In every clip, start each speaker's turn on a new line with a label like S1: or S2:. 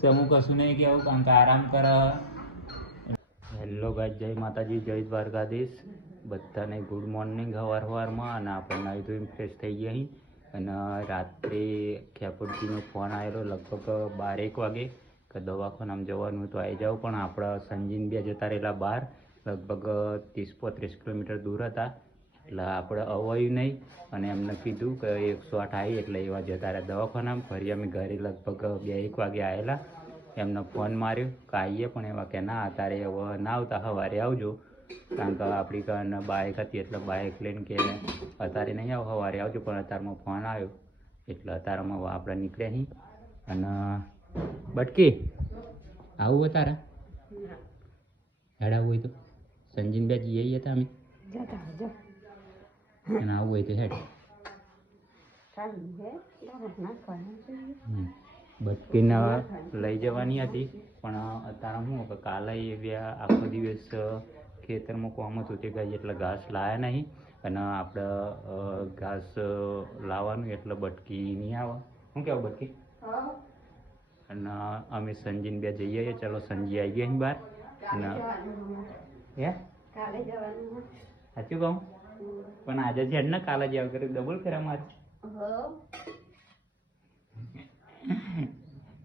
S1: સમૂહ કશું નહીં કેવું કારણ કે આરામ કર. હેલો ગાય જય માતાજી, જય દ્વારકાધીશ. બધાને ગુડ મોર્નિંગ સવાર સવારમાં અને આપણે નાહી ધોઈને ફ્રેશ થઈ ગયા અહીં. અને રાત્રે ખેપુરજીનો ફોન આવેલો લગભગ બારેક વાગે કે દવાખાનામાં જવાનું તો આવી જાવ પણ આપણા સંજીન બે જતા રહેલા બહાર, લગભગ ત્રીસ પોત્રીસ કિલોમીટર દૂર હતા. એટલે આપણે અવાયું નહીં. અને એમને કીધું કે એકસો આઠ આવી એટલે એવા જતા રહ્યા દવાખાનામાં. ફરી અમે ઘરે લગભગ બે એક વાગે આવેલા એમને ફોન માર્યો કે આવીએ પણ એવા કે ના અત્યારે હવે ના આવતા સવારે આવજો. કારણ કે આપણી કારણે બાઇક હતી એટલે બાઇક લઈને કે અત્યારે નહીં આવો સવારે આવજો. પણ અત્યારમાં ફોન આવ્યો. એટલે અત્યારમાં આપણે નીકળ્યા નહીં અને બટકી આવું તારે હેડાવું હોય તો. સંજીન બે જઈએ હતા અમે અને આવું હોય તો હેડ. બટકીના લઈ જવાની હતી પણ અત્યારે શું કે કાલે એવી આખો દિવસ ખેતરમાં કોમ હતું તે ગઈ એટલે ઘાસ લાયા નહીં. અને આપણે ઘાસ લાવવાનું એટલે બટકી નહીં આવે. શું કહેવું બટકી? અને અમે સંજીન બે જઈએ છીએ. ચલો સંજી આવી ગયા બહાર. અને હે? સાચું કહું? પણ આજે છે ને કાલે જ કર્યું ડબલ કર્યા માર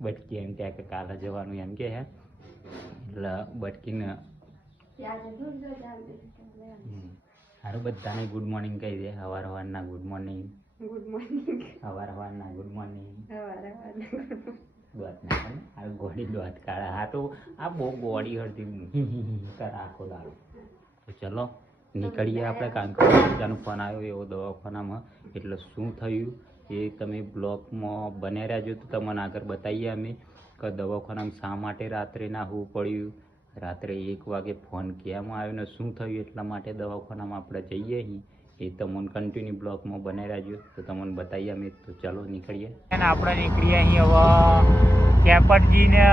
S1: બટકી એમ કહે કે કાલે જવાનું એમ કે હે એટલે બટકીને. હારું બધાને ગુડ મોર્નિંગ કહી દે સવાર સવારના ગુડ મોર્નિંગ
S2: ગુડ મોર્નિંગ
S1: સવાર સવારના ગુડ મોર્નિંગ
S2: સવારે
S1: દોત ના આ ગોળી દોત કાઢે હા તો આ બહુ ગોળી હળતી તાર આખો દાડો તો ચલો નીકળીએ આપણે કારણ કે બીજાનો ફોન આવ્યો એવો દવાખાનામાં. એટલે શું થયું એ તમે બ્લોકમાં બને રહેજો તો તમને આગળ બતાવીએ અમે કે દવાખાનામાં શા માટે રાત્રે નાહવું પડ્યું? રાત્રે એક વાગે ફોન કેમ આવ્યો ને શું થયું? એટલા માટે દવાખાનામાં આપણે જઈએ અહીં. એ તમને કન્ટિન્યુ બ્લોકમાં બને રહેજો તો તમને બતાવીએ અમે. તો ચાલો નીકળીએ. આપણે નીકળીએ અહીં હવે કેપટજીને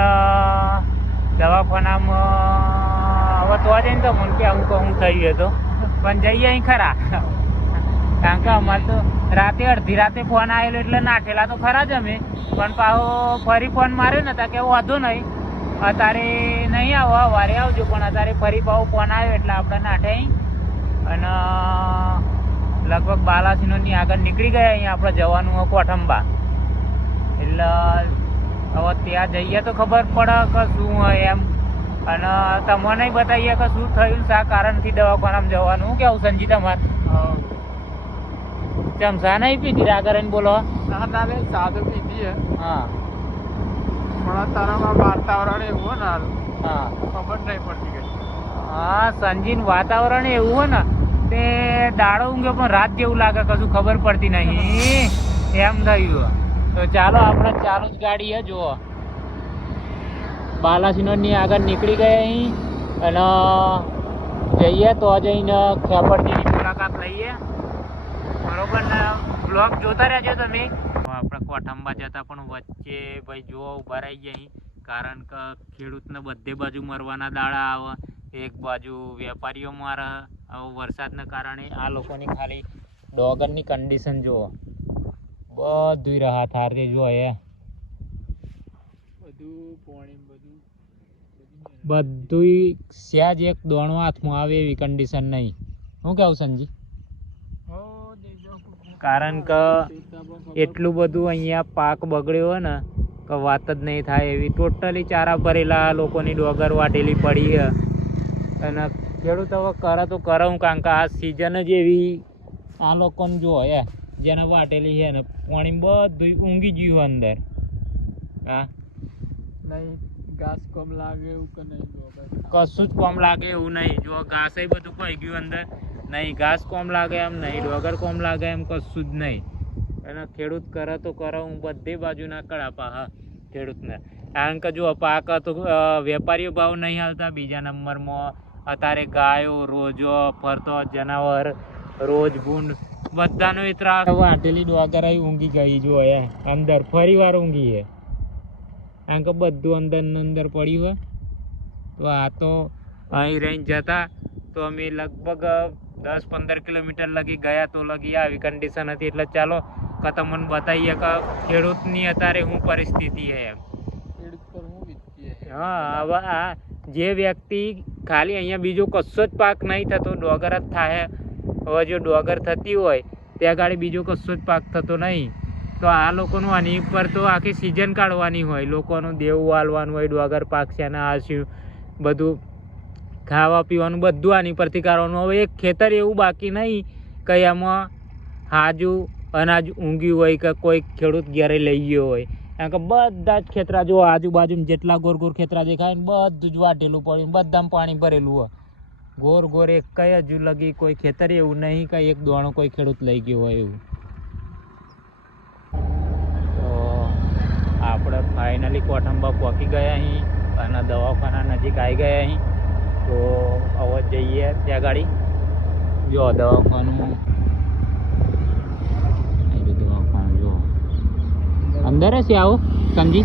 S1: દવાખાનામાં. હવે તો ને તો મને કે હું કહું ગયો હતું પણ જઈએ અહીં ખરા. કારણ કે અમારે તો રાતે અડધી રાતે ફોન આવેલો એટલે નાઠેલા તો ખરા જ અમે. પણ પાછો ફરી ફોન માર્યો ને ત્યાં કે વાંધો નહીં. અત્યારે નહીં આવો વારે આવજો. પણ અત્યારે ફરી પાછો ફોન આવ્યો એટલે આપણે નાઠે અને, લગભગ બાલાસીનો ની આગળ નીકળી ગયા અહીંયા આપણે જવાનું હોય કોઠંબા. એટલે, હવે ત્યાં જઈએ તો ખબર પડે કે શું એમ. અને તમને બતાવીએ કે શું થયું શા કારણથી દવાખાનામાં જવાનું? શું કેવું સંજી તમારે ચમસા નહીં પીધી? રાગરણ બોલો.
S3: સાદું પીધી હે?
S1: હા.
S3: પણ તારામાં વાતાવરણ એવું હોય ને
S1: હા.
S3: ખબર નહીં પડતી કઈ.
S1: હા સંજીન વાતાવરણ એવું હોય ને તે દાડો ઊંઘે પણ રાત જેવું લાગે કશું ખબર પડતી નહીં. એમ થયું. તો ચાલો આપણે ચાલુ જ ગાડી હે જુઓ. બાલાસિનોરની આગળ નીકળી ગયા અહીં અને જઈએ તો જઈને ખેપડની મુલાકાત લઈએ. બરોબર ને? બ્લોગ જોતા રહેજો તમે. આપણે કોઠંબા જતા પણ વચ્ચે ભાઈ જોવા ઊભા રહી ગયા અહીં. કારણ કે ખેડૂતને બધે બાજુ મરવાના દાડા આવે, એક બાજુ વેપારીઓ મારે હવે વરસાદના કારણે આ લોકોની ખાલી ડોગરની કન્ડિશન જુઓ. બધું રાહત હારતી જો એ
S3: બધું પોણી બધું
S1: બધું સહેજ એક દોણો હાથમાં આવે એવી કન્ડિશન નહીં. શું કહું સંજી? કારણ કે એટલું બધું અહીંયા પાક બગડ્યો હોય ને કે વાત જ નહીં થાય એવી. ટોટલી ચારા ભરેલા લોકોની ડોગર વાટેલી પડી છે. અને ખેડૂત હવે કરે તો કરે હું કારણ કે આ સિઝન જ એવી આ લોકોને જો હે જેને વાટેલી છે ને પાણી બધું ઊંઘી ગયું અંદર. હા?
S3: નહીં ઘાસ કમ લાગે એવું કે નહીં?
S1: કશું જ કોમ લાગે એવું નહીં. જો ઘાસ એ બધું કોઈ ગયું અંદર નહીં ઘાસ કોમ લાગે એમ નહીં ડોગર કોમ લાગે એમ કશું જ નહીં. અને ખેડૂત કરે તો કરે હું બધી બાજુના કળાપા હા ખેડૂતને. કારણ કે જો પાક તો વેપારીઓ ભાવ નહીં હાલતા બીજા નંબરમાં અત્યારે ગાયો રોજો ફરતો જનાવર રોજ ભૂંડ બધાનો એ ત્રાસ. વાટેલી ડોગર આવી ઊંઘી ગઈ જો એ અંદર ફરી વાર ઊંઘી કારણ કે બધું અંદર અંદર પડ્યું હોય તો આ તો અહીં રહીને જતા તો અમે લગભગ દસ પંદર કિલોમીટર લગી ગયા તો લગી આવી કન્ડિશન હતી. એટલે ચાલો કે તમને બતાવીએ કે ખેડૂતની અત્યારે શું પરિસ્થિતિ છે એમ.
S3: હું
S1: હા હવે આ જે વ્યક્તિ ખાલી અહીંયા બીજો કશો જ પાક નહીં થતો ડોગર જ થાય હવે જો ડોગર થતી હોય ત્યાં ગાડી બીજો કશો જ પાક થતો નહીં. તો આ લોકોનું આની ઉપર તો આખી સિઝન કાઢવાની હોય. લોકોનું દેવું વાળવાનું હોય, ડોગર પાક છે ને આ શું બધું ખાવા પીવાનું બધું આની પરથી કાઢવાનું. હવે એક ખેતર એવું બાકી નહીં કે એમાં હાજુ, અનાજ ઊંઘ્યું હોય કે કોઈ ખેડૂત ઘેરે લઈ ગયો હોય. કારણ કે બધા જ ખેતરા જો આજુબાજુ જેટલા ગોર ગોર ખેતરા દેખાય ને બધું જ વાટેલું પડ્યું બધામાં પાણી ભરેલું હોય. ગોર ગોર એક કઈ હજુ લગી કોઈ ખેતર એવું નહીં કે એક દોણો કોઈ ખેડૂત લઈ ગયો હોય એવું તો આપણે ફાઇનલી કોઠંબા પહોંચી ગયા અહીં અને દવાખાના નજીક આવી ગયા અહીં. તો હવે જઈએ ત્યાં ગાડી. જો દવાખાનું. દવાખાનું, જો. અંદર હશે આવો સમજી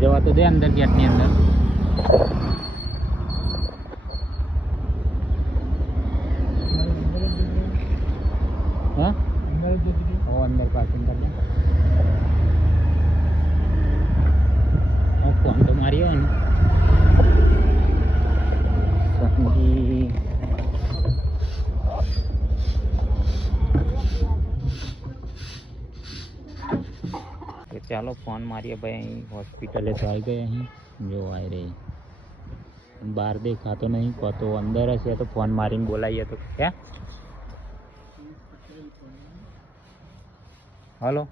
S1: જવા તો દે અંદર ગેટની અંદર હા ઓ અંદર પાર્કિંગ કરી દે હું ફોન તો મારી હોય ને સંજી તો ચાલો ફોન મારીએ ભાઈ અહીં હોસ્પિટલે તો આવી ગઈ અહીં જો આવી રહી બહાર દેખાતો નહીં કો તો અંદર હશે તો ફોન મારીને બોલાવીએ તો ક્યાં હલો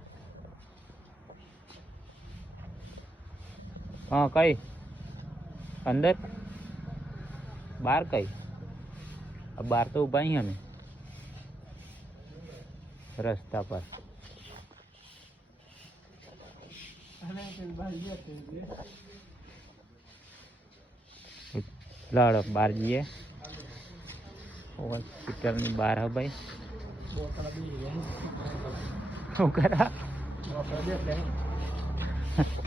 S1: હા કઈ અંદર બહાર કઈ આ બહાર તો ઊભા અહીં અમે રસ્તા પર લડ બહાર જઈએ હોસ્પિટલની બહાર હા ભાઈ. શું કરા?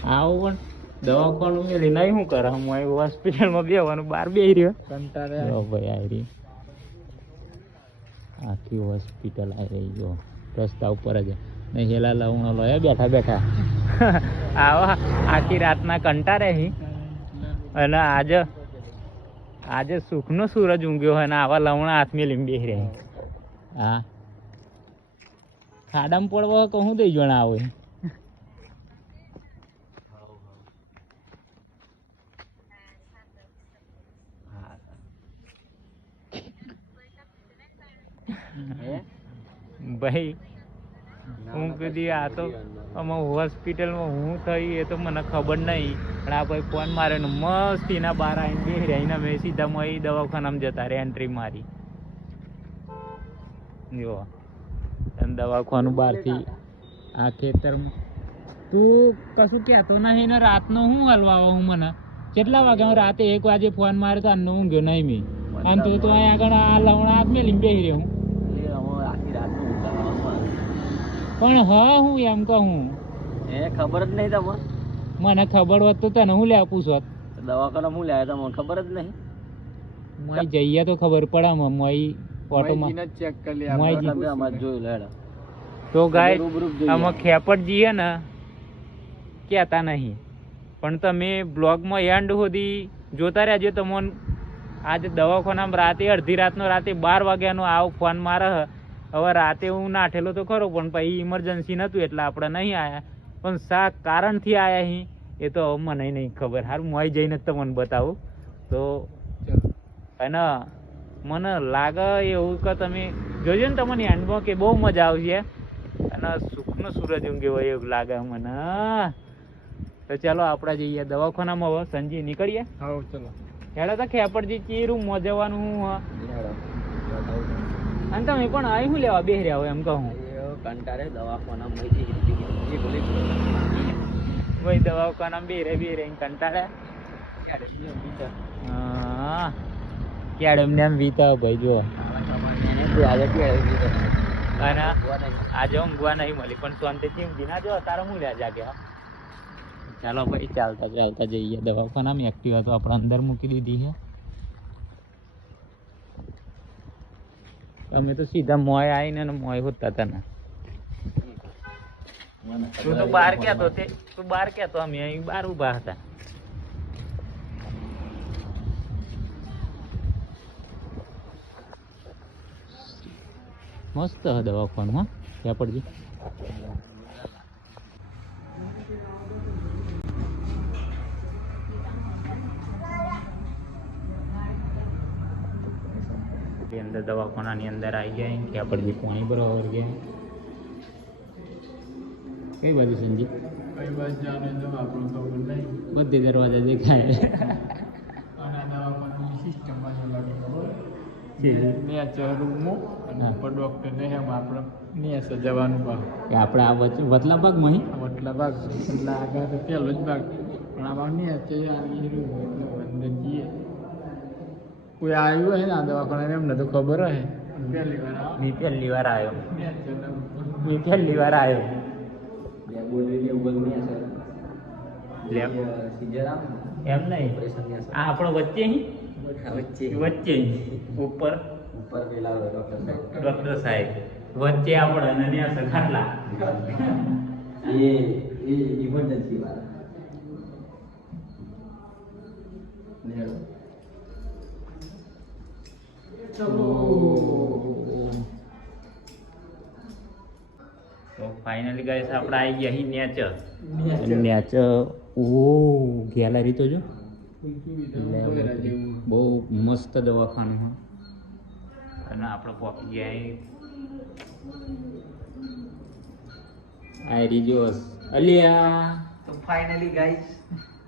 S1: આવો પણ દવાખાનું મેલી નહીં શું કરે? હું અહીં હોસ્પિટલમાં બેવાનું બહાર બે રહ્યો. કંટાળે ભાઈ આવી રહી. આખી હોસ્પિટલ આવી રહી જો. રસ્તા ઉપર જ. નહીં હેલા લાવણો લો બેઠા બેઠા. આવા આખી રાતના કંટા રહી અને આજે આજે સુખનો સૂરજ ઊંઘ્યો હોય ને આવા લવણા હાથમાં લીંબી રહી. હા. ખાડામાં પડવા કહું દઈ જણા આવે. ભાઈ હું કીધી આ તો અમે હોસ્પિટલમાં હું થઈ, એ તો મને ખબર નહીં. પણ આ ભાઈ ફોન મારે મસ્ત એના બહાર આવીને બે રહીને મેં સીધા મય દવાખાનામાં જતા રહે એન્ટ્રી મારી. જો અને દવાખાનું બહારથી આ ખેતર તું કશું કહેતો નહીં ને, રાતનો હું હલવાવો હું મને? કેટલા વાગે? હું રાતે એક વાગે ફોન મારે તો ઊંઘ્યો નહીં મેં. અને તું તો અહીંયા આગળ આ લવણા હાથ મેં લીંબે રહ્યો હું. પણ હા હું એમ કહું.
S3: એ ખબર જ નહીં તમને?
S1: મને ખબર હોત તો તને હું લેવા પૂછોત
S3: દવાખાના હું લાયા તમને ખબર જ નહીં?
S1: મોય જઈએ તો ખબર પડે મ મોય ઓટોમાં.
S3: ચેક કરી
S1: મોય
S3: આપણે
S1: જી-
S3: અમારે જોયું લેડો.
S1: તો ગાય
S3: અમે
S1: આમાં ખેપટ જઈએ ને કહેતા નહીં. પણ તમે બ્લોગમાં એન્ડ સુધી જોતા રહેજો તમને આજે દવાખાનામાં રાતે અડધી રાતનો રાતે બાર વાગ્યાનો આવો ફોન મારે હ. હવે રાતે હું નાઠેલો તો ખરો પણ પછી ઇમરજન્સી નહોતું એટલે આપણે નહીં આવ્યા પણ શા કારણથી આવ્યા અહીં એ તો હવે મને નહીં ખબર. હારું મોય જઈને જ તમને બતાવું. તો અને મને લાગે એવું કે તમે જોજો ને તમને હેન્ડમાં કે બહુ મજા આવશે. અને સુખનો સૂરજ ઊંઘે હોય એવું લાગે મને. તો ચાલો આપણે જઈએ દવાખાનામાં હવે સંજી નીકળીએ.
S3: હા ચલો.
S1: હેડો તો ખેપડજી ચીરું મોજવાનું હું હ. અને તમે પણ અહીં શું લેવા બેહર્યા હોય એમ કહું.
S3: કંટાળે દવાખાના
S1: ભાઈ દવાખાના બેરે બેરે કંટાળે. હા. ક્યારે એમને એમ વીતા ભાઈ જો. અને આજે ઊંઘવા નહીં. મળી પણ શાંતિથી ઊંઘી. ના જો તારે હું લે જાગે ચાલો ભાઈ ચાલતા ચાલતા જઈએ દવાખાનામાં. એક્ટિવા તો આપણે અંદર મૂકી દીધી છે. અમે તો સીધા મોય આવીને ને મોય હોતા હતા ને. તું તો બહાર ક્યાં તો તે, તું બહાર ક્યાં તો અમે અહીં બહાર ઊભા હતા. મસ્ત દવાખાનું, હા. ત્યાં પડજી ની અંદર દવાખાનાની અંદર આવી ગયા ત્યાં પડજી પાણી બરાબર ગયા. કઈ બાજુ સંજી
S3: કઈ બાજુ જાને તો આપણું ખબર નહીં.
S1: બધી દરવાજા દેખાય.
S3: અને દવાખાનાની સિસ્ટમ જ અલગ ખબર
S1: છે.
S3: નેચર રૂમો અને. ઉપર ડૉક્ટર ને એમ આપણે નેચર જવાનું ભાગ.
S1: કે આપણે આ વચ-
S3: ભાગ એટલે આગળ તો પહેલો જ ભાગ. પણ આમાં રૂમ એટલે જઈએ કોઈ આવ્યું હોય ને આ દવાખાને એમને તો ખબર હે. બી વાર આવો
S1: મેં પહેલી વાર આવ્યો. બી પહેલી વાર આવ્યો એમ નહીં. આ આપણો વચ્ચે અહીં વચ્ચે. ઉપર. ઉપર પેલા ડોક્ટર સાહેબ. વચ્ચે આપણે અને ત્યાં સખાટલા તો ફાઇનલી ગાઈસ આપણે આવી ગયા અહીં નેચર. નેચર. ઓ ગેલેરી તો જો. બહુ મસ્ત દવાખાનું હા. અને આપણે પોકી ગયા અહીં આયરી જોસ અલિયા.
S2: તો ફાઇનલી ગાઈસ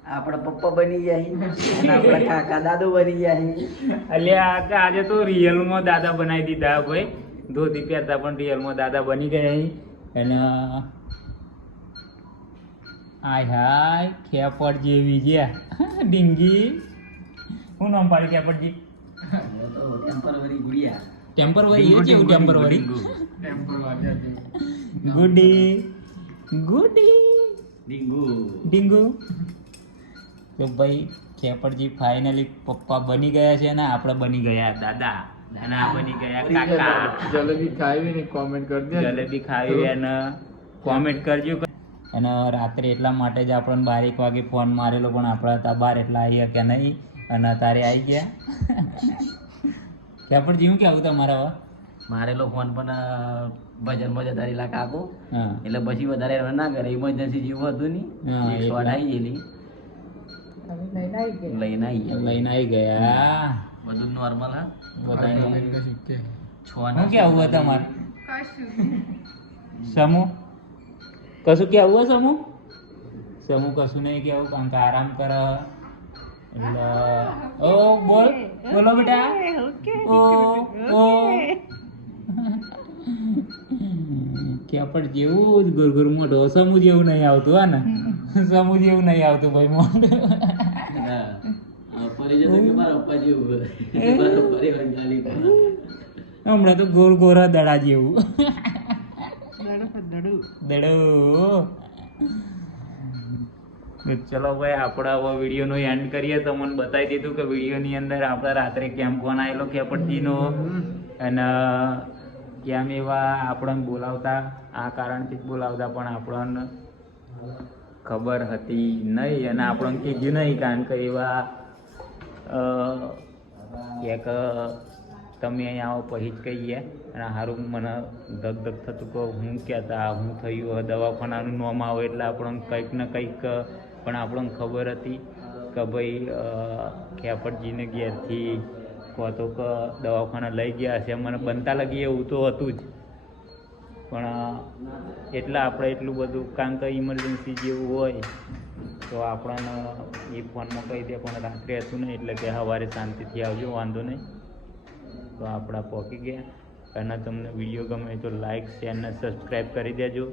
S2: આપણા પપ્પા બની ગયા છે અને આપણા કાકા દાદો બની
S1: જાય. એટલે આજે તો રિયલમાં દાદા બનાવી દીધા ભાઈ. ધોતી પહેરતા પણ રિયલમાં દાદા બની ગયા અને આય હાય ખેપડ જેવી જ્યાં ડીંગી. શું નામ પાડી ખેપડજી?
S2: ટેમ્પરરી ગુડિયા.
S1: ટેમ્પરવરી એ કેવું ટેમ્પરવરી
S3: ટેમ્પર
S1: ગુડી. ગુડી.
S2: ડીંગુ.
S1: ડીંગુ. તો ભાઈ ખેપડજી ફાઇનલી પપ્પા બની ગયા છે ને આપણે બની ગયા દાદા. અને આ બની ગયા કાકા.
S3: જલેબી ખાવી ને કોમેન્ટ કરજો
S1: જલેબી ખાવી અને કોમેન્ટ કરજો. અને રાત્રે એટલા માટે જ આપણને બારેક વાગે ફોન મારેલો પણ આપણે હતા બાર એટલા આવ્યા કે નહીં? અને તારે આવી ગયા. ખેપડજી શું કેવું તમારા
S2: મારેલો ફોન પણ ભજનમાં જતા રહેલા કાકો
S1: હા.
S2: એટલે પછી વધારે ના કરે ઇમરજન્સી જેવું હતું
S1: હા,
S2: નહીં આવી ગયેલી. લઈને આવી ગયા.
S1: લઈને આવી ગયા.
S2: બધું નોર્મલ હા?
S1: બધાને
S3: શીખે
S2: છ
S1: શું કેવું હોય તમારે? સમૂહ? કશું કેવું હોય સમૂહ? સમૂહ કશું નહીં કેવું કારણ કે આરામ કર. એટલે ઓ બોલ. બોલો બેટા. ઓ ઓ. પણ જેવું જ ગુરગુર મોઢો. સમૂહ જેવું નહીં આવતું હા ને? સમૂહ જેવું નહીં આવતું ભાઈ મોઢું
S2: હા. હા, ફરી જતો કે મારા પપ્પા જેવું મારા પરિવાર ગાલી કરે.
S1: હમણાં તો ગોર ગોરા દડા જેવું.
S3: દડું
S1: ચલો ભાઈ આપણે હવે વિડીયોનો એન્ડ કરીએ તો મને બતાવી દીધું કે વિડીયોની અંદર આપણે રાત્રે કેમ ફોન આવેલો ખેપડજીનો અને કેમ એવા આપણને બોલાવતા? આ કારણથી જ બોલાવતા પણ આપણને ખબર હતી નહીં અને આપણને કીધું નહીં કારણ કે એવા એક તમે અહીં આવો પછી જ કહીએ. અને સારું મને ધક ધક થતું કે હું કહેતા હું થયું દવાખાનાનું નોમ આવે એટલે આપણને કંઈક ને કંઈક, પણ આપણને ખબર હતી કે ભાઈ ખેપટજીને ઘેરથી કહો તો કે દવાખાના લઈ ગયા છે. મને બનતા લાગી એવું તો હતું જ. પણ એટલે આપણે એટલું બધું કારણ કે ઇમરજન્સી જેવું હોય. તો આપણને એ ફોનમાં કહી દે, પણ રાત્રે હતું નહીં, એટલે કે સવારે શાંતિથી આવજો, વાંધો નહીં. તો આપણા પહોંચી ગયા. અને તમને વીડિયો ગમે તો લાઇક શેર અને સબસ્ક્રાઈબ કરી દેજો.